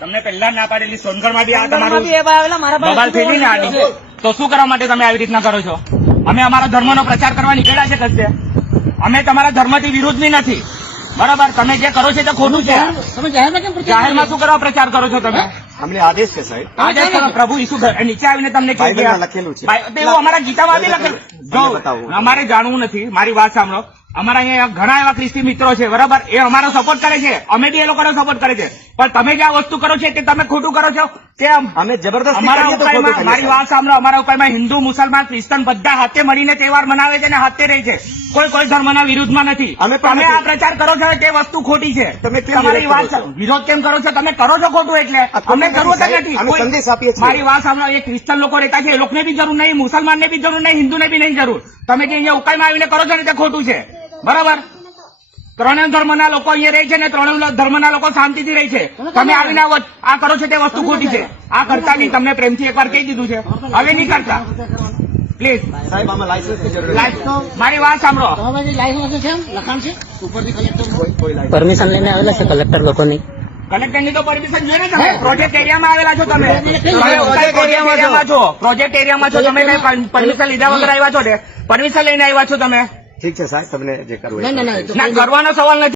તમને પહેલા ના પાડેલી સોનગઢમાં બી આ તમારું બબાલ થઈ ગઈ ને આની, તો શું કરવા માટે તમે આવી રીતના કરો છો? અમે અમારા ધર્મનો પ્રચાર કરવા નીકળ્યા છે કશે, અમે તમારા ધર્મથી વિરુદ્ધની નથી, બરાબર? તમે જે કરો છો તે ખોટું છે. જાહેરમાં શું કરવા પ્રચાર કરો છો તમે? અમને આદેશ છે સાહેબ, આદેશ કરો. પ્રભુ ઈસુ નીચે આવીને તમને કહી ગયા લખેલું છે. એવું અમારા ગીતામાં બી લખેલું. જો અમારે જાણવું નથી, મારી વાત સાંભળો. અમારા અહીંયા ઘણા એવા ખ્રિસ્તી મિત્રો છે, બરાબર? એ અમારો સપોર્ટ કરે છે, અમે બી એ લોકોનો સપોર્ટ કરે છે, પણ તમે જે આ વસ્તુ કરો છો તે તમે ખોટું કરો છો. કેમ? અમે જબરદસ્ત અમારા ઉપાયમાં, મારી વાત સાંભળો, અમારા ઉપાયમાં હિન્દુ, મુસલમાન, ક્રિશ્ચન બધા હાથે મળીને તહેવાર મનાવે છે અને હાથે રહે છે. કોઈ ધર્મના વિરુદ્ધમાં નથી. તમે આ પ્રચાર કરો છો તે વસ્તુ ખોટી છે. તમે કેમ તમારી વાત વિરોધ કેમ કરો છો? તમે કરો છો ખોટું એટલે અમને જરૂરત જ નથી. અમે સંદેશ આપીએ છીએ. મારી વાત સાંભળો, એ ક્રિશ્ચન લોકો રહેતા છે, એ લોકોને બી જરૂર નહીં, મુસલમાનને બી જરૂર નહીં, હિન્દુને બી નહીં જરૂર. તમે જે અહીંયા ઉકાઈમાં આવીને કરો છો ને તે ખોટું છે, બરાબર? ત્રણેય ધર્મના લોકો અહીંયા રહે છે ને ત્રણેય ધર્મના લોકો શાંતિથી રહે છે. તમે આવીને આ કરો છો તે વસ્તુ ખોટી છે. આ કરતા નહીં, તમને પ્રેમથી એકવાર કહી દીધું છે, હવે નહીં કરતા. પ્લીઝ સાહેબ, આમાં લાયસન્સની જરૂર મારી વાત સાંભળો. પરમિશન લઈને આવેલા છે કલેક્ટર લોકોની. કલેક્ટરની તો પરમિશન જોઈએ ને. તમે પ્રોજેક્ટ એરિયામાં આવેલા છો, તમે પ્રોજેક્ટ એરિયામાં છો, તમે કઈ પરમિશન લીધા વગર આવ્યા છો ને? પરમિશન લઈને આવ્યા છો તમે? ઠીક છે સાહેબ, તમને જે કરવું ના, કરવાનો સવાલ નથી.